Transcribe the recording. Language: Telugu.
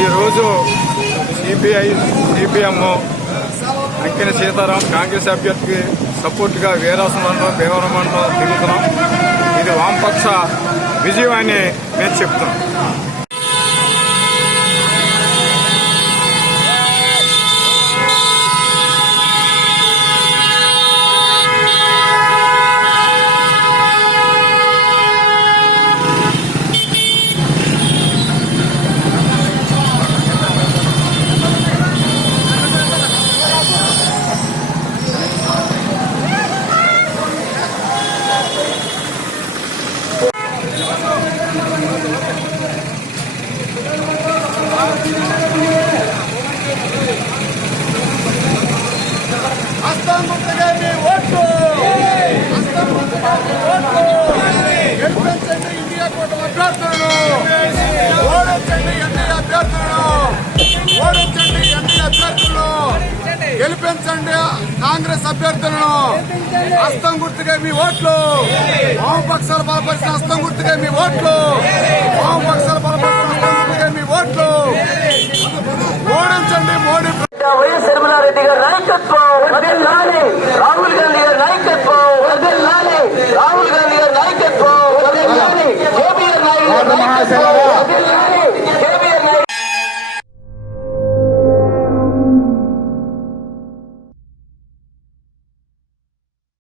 ఈరోజు సిపిఐ సిపిఎం అక్కిన సీతారాం కాంగ్రెస్ అభ్యర్థికి సపోర్ట్గా వేరాస మండలం భీమవరం మండలం తిరుగుతున్నాం. ఇది వామపక్ష విజయం అని నేను చెప్తున్నాం గెలిపించండి కాంగ్రెస్ అభ్యర్థులను! హస్తం గుర్తుగా మీ ఓట్లు! వామపక్షాలు బలపరిచిన హస్తం గుర్తుగా మీ ఓట్లు! Gracias.